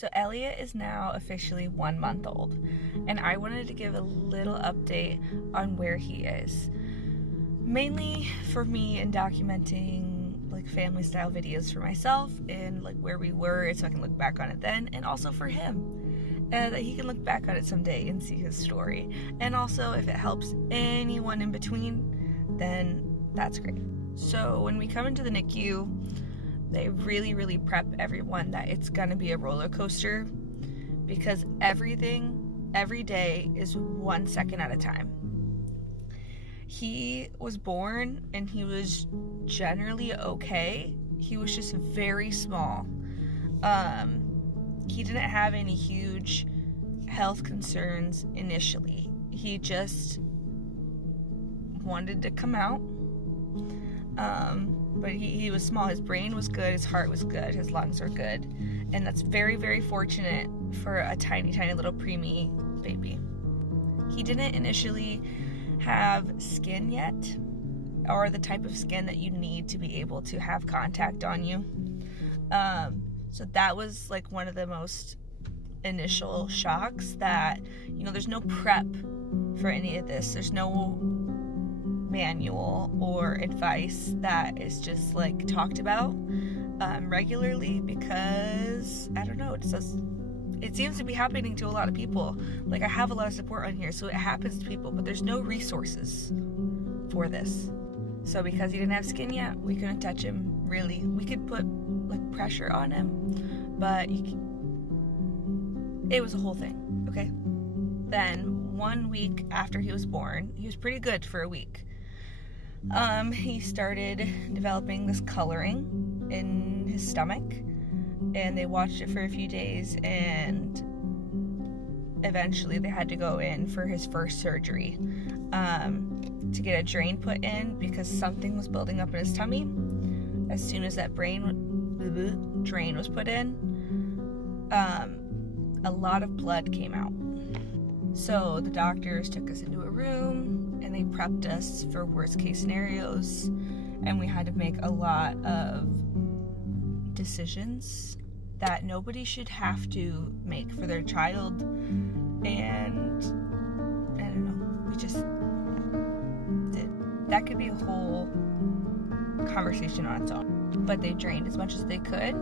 So Elliot is now officially 1 month old, and I wanted to give a little update on where he is. Mainly for me in documenting like family style videos for myself and like where we were so I can look back on it then, and also for him. That he can look back on it someday and see his story. And also if it helps anyone in between, then that's great. So when we come into the NICU, they really prep everyone that it's gonna be a roller coaster, because everything, every day is 1 second at a time. He was born and he was generally okay. He was just very small. He didn't have any huge health concerns initially. He just wanted to come out. But he was small. His brain was good, his heart was good, his lungs were good. And that's very fortunate for a tiny little preemie baby. He didn't initially have skin yet, or the type of skin that you need to be able to have contact on you. So that was like one of the most initial shocks, that, you know, there's no prep for any of this. There's no manual or advice that is just like talked about regularly, because I don't know, it seems to be happening to a lot of people. Like, I have a lot of support on here, so it happens to people, but there's no resources for this. So because he didn't have skin yet, we couldn't touch him really. We could put like pressure on him, but it was a whole thing. Okay, then 1 week after he was born, he was pretty good for a week. He started developing this coloring in his stomach, and they watched it for a few days, and eventually they had to go in for his first surgery to get a drain put in, because something was building up in his tummy. As soon as that drain was put in, a lot of blood came out. So the doctors took us into a room and they prepped us for worst case scenarios, and we had to make a lot of decisions that nobody should have to make for their child. And I don't know, we just did. That could be a whole conversation on its own. But they drained as much as they could.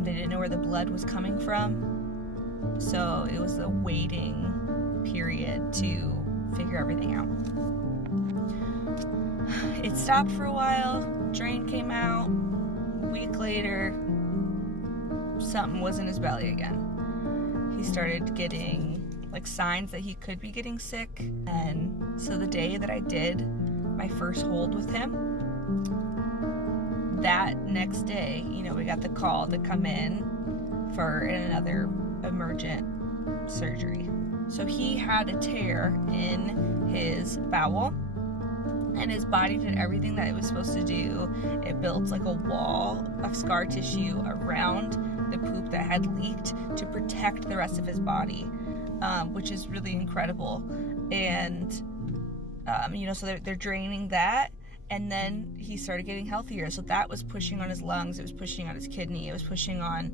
They didn't know where the blood was coming from, so it was a waiting period to figure everything out. It stopped for a while, drain came out. A week later, something was in his belly again. He started getting like signs that he could be getting sick. And so the day that I did my first hold with him, that next day, you know, we got the call to come in for another emergent surgery. So he had a tear in his bowel, and his body did everything that it was supposed to do. It built like a wall of scar tissue around the poop that had leaked to protect the rest of his body, which is really incredible. And you know, so they're draining that, and then he started getting healthier. So that was pushing on his lungs, it was pushing on his kidney, it was pushing on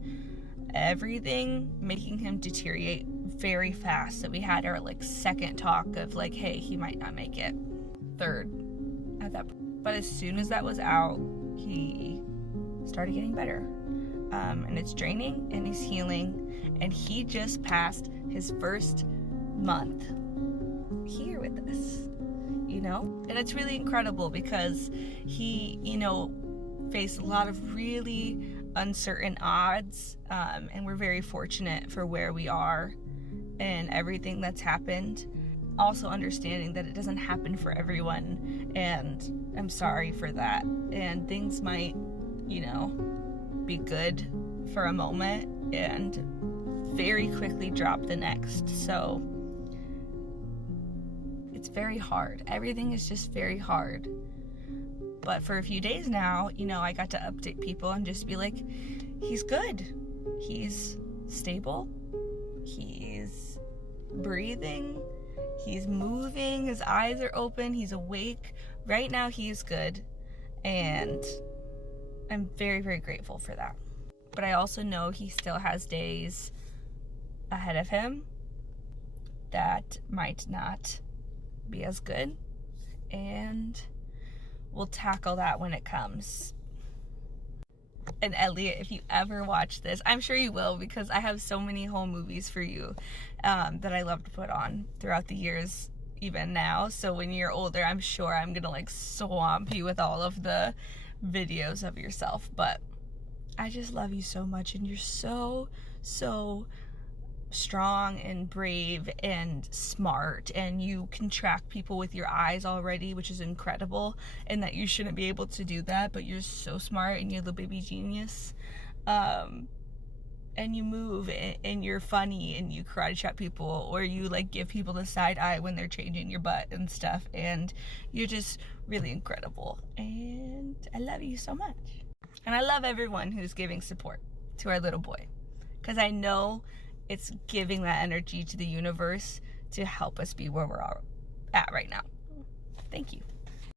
everything, making him deteriorate very fast. So we had our like second talk of like, hey, he might not make it. Third at that point. But as soon as that was out, he started getting better. And it's draining and he's healing, and he just passed his first month here with us, you know? And it's really incredible because he, you know, faced a lot of really uncertain odds, and we're very fortunate for where we are and everything that's happened. Also understanding that it doesn't happen for everyone, and I'm sorry for that. And things might, you know, be good for a moment and very quickly drop the next. So it's very hard. Everything is just very hard. But for a few days now, you know, I got to update people and just be like, he's good. He's stable. He's breathing. He's moving. His eyes are open. He's awake. Right now, he's good. And I'm very grateful for that. But I also know he still has days ahead of him that might not be as good, and we'll tackle that when it comes. And Elliot, if you ever watch this, I'm sure you will, because I have so many home movies for you that I love to put on throughout the years, even now. So when you're older, I'm sure I'm gonna like swamp you with all of the videos of yourself. But I just love you so much, and you're so strong and brave and smart, and you can track people with your eyes already, which is incredible, and that you shouldn't be able to do that, but you're so smart, and you're the baby genius. And you move, and you're funny, and you karate chop people, or you like give people the side eye when they're changing your butt and stuff, and you're just really incredible, and I love you so much. And I love everyone who's giving support to our little boy, because I know it's giving that energy to the universe to help us be where we're at right now.